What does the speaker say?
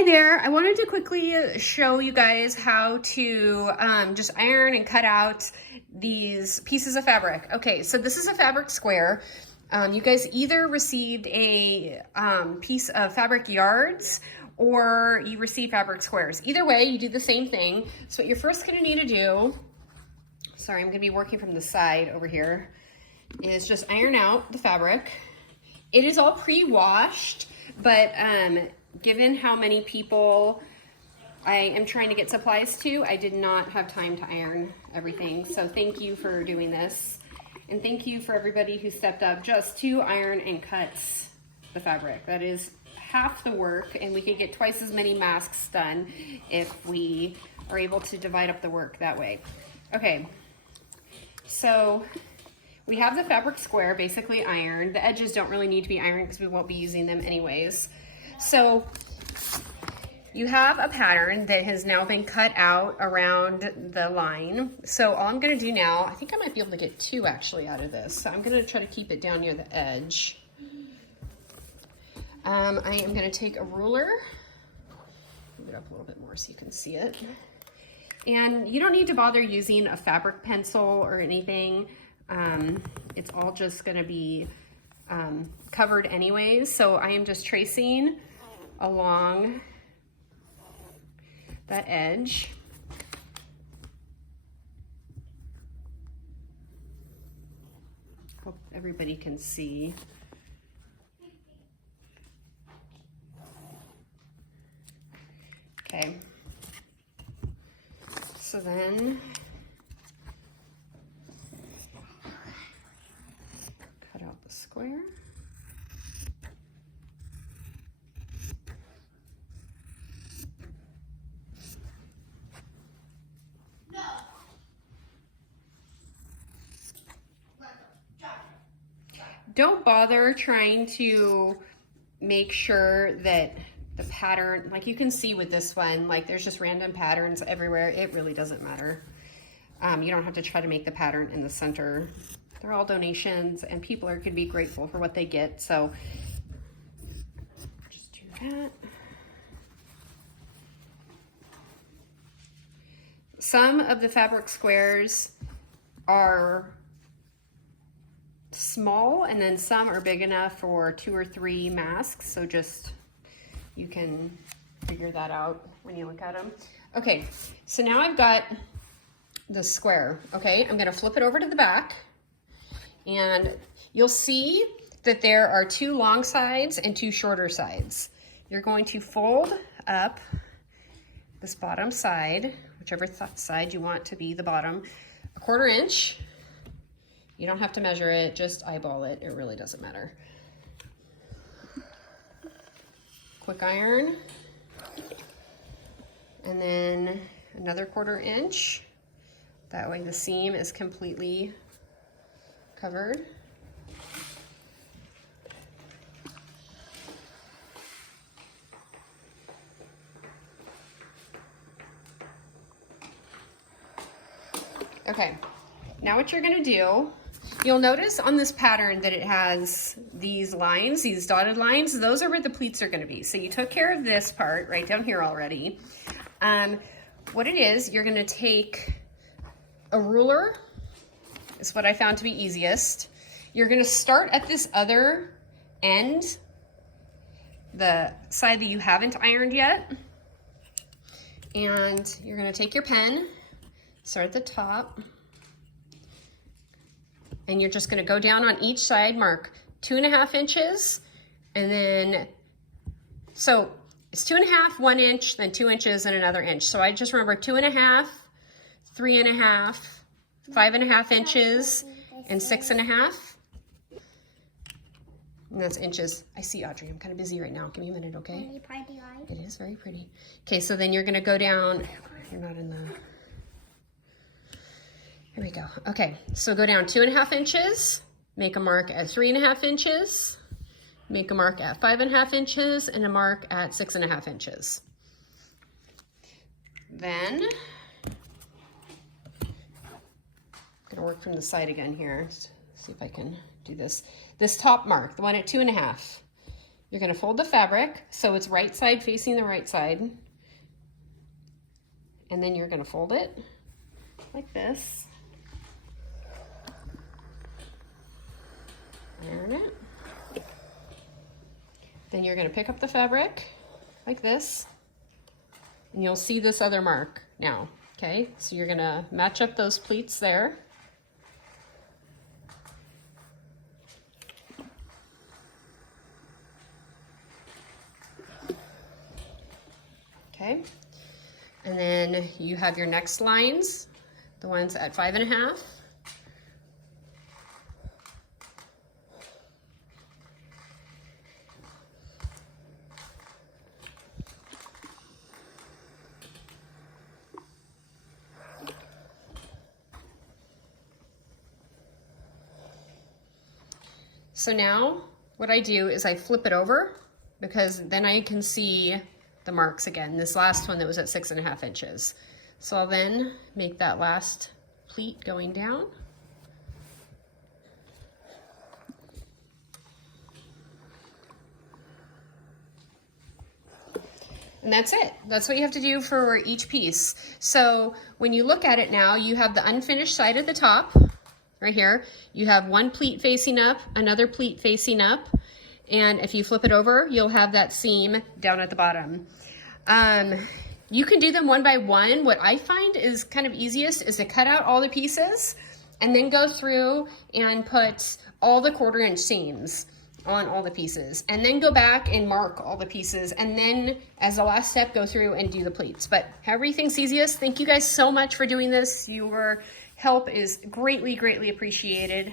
Hi there, I wanted to quickly show you guys how to just iron and cut out these pieces of fabric. Okay, so this is a fabric square. You guys either received a piece of fabric yards or you received fabric squares. Either way, you do the same thing. So what you're first gonna need to do, sorry, I'm gonna be working from the side over here, is just iron out the fabric. It is all pre-washed, but given how many people I am trying to get supplies to, I did not have time to iron everything. So thank you for doing this. And thank you for everybody who stepped up just to iron and cut the fabric. That is half the work, and we could get twice as many masks done if we are able to divide up the work that way. Okay, so we have the fabric square basically ironed. The edges don't really need to be ironed because we won't be using them anyways. So you have a pattern that has now been cut out around the line. So all I'm gonna do now, I think I might be able to get two actually out of this. So I'm gonna try to keep it down near the edge. I am gonna take a ruler, move it up a little bit more so you can see it. And you don't need to bother using a fabric pencil or anything. It's all just gonna be covered anyways. So I am just tracing along that edge. Hope everybody can see. Okay. So then cut out the square. Don't bother trying to make sure that the pattern, like you can see with this one, like there's just random patterns everywhere. It really doesn't matter. You don't have to try to make the pattern in the center. They're all donations and people could be grateful for what they get. So just do that. Some of the fabric squares are small and then some are big enough for 2 or 3 masks. So just, you can figure that out when you look at them. Okay, so now I've got the square. Okay, I'm gonna flip it over to the back and you'll see that there are 2 long sides and 2 shorter sides. You're going to fold up this bottom side, whichever side you want to be the bottom, 1/4 inch. You don't have to measure it, just eyeball it. It really doesn't matter. Quick iron. And then another 1/4 inch. That way the seam is completely covered. Okay, now what you're gonna do, you'll notice on this pattern that it has these lines, these dotted lines. Those are where the pleats are gonna be. So you took care of this part right down here already. What it is, you're gonna take a ruler, is what I found to be easiest. You're gonna start at this other end, the side that you haven't ironed yet. And you're gonna take your pen, start at the top, and you're just gonna go down on each side, mark 2.5 inches, and then, so it's 2.5, 1 inch, then 2 inches and another inch. So I just remember 2.5, 3.5, 5.5 inches, and 6.5. And that's inches. I see, Audrey, I'm kind of busy right now. Give me a minute, okay? Very pretty line. It is very pretty. Okay, so then you're gonna go down, you're not in the, here we go. Okay, so go down 2.5 inches, make a mark at 3.5 inches, make a mark at 5.5 inches, and a mark at 6.5 inches. Then, I'm gonna work from the side again here. See if I can do this. This top mark, the one at 2.5, you're gonna fold the fabric so it's right side facing the right side. And then you're gonna fold it like this. Iron it. Then you're gonna pick up the fabric like this, and you'll see this other mark now, okay? So you're gonna match up those pleats there. Okay, and then you have your next lines, the ones at 5.5. So now what I do is I flip it over, because then I can see the marks again. This last one that was at 6.5 inches. So I'll then make that last pleat going down. And that's it. That's what you have to do for each piece. So when you look at it now, you have the unfinished side at the top, right here. You have one pleat facing up, another pleat facing up, and if you flip it over, you'll have that seam down at the bottom. You can do them one by one. What I find is kind of easiest is to cut out all the pieces and then go through and put all the 1/4 inch seams on all the pieces, and then go back and mark all the pieces, and then as the last step go through and do the pleats. But however you think's easiest. Thank you guys so much for doing this. Your help is greatly, greatly appreciated.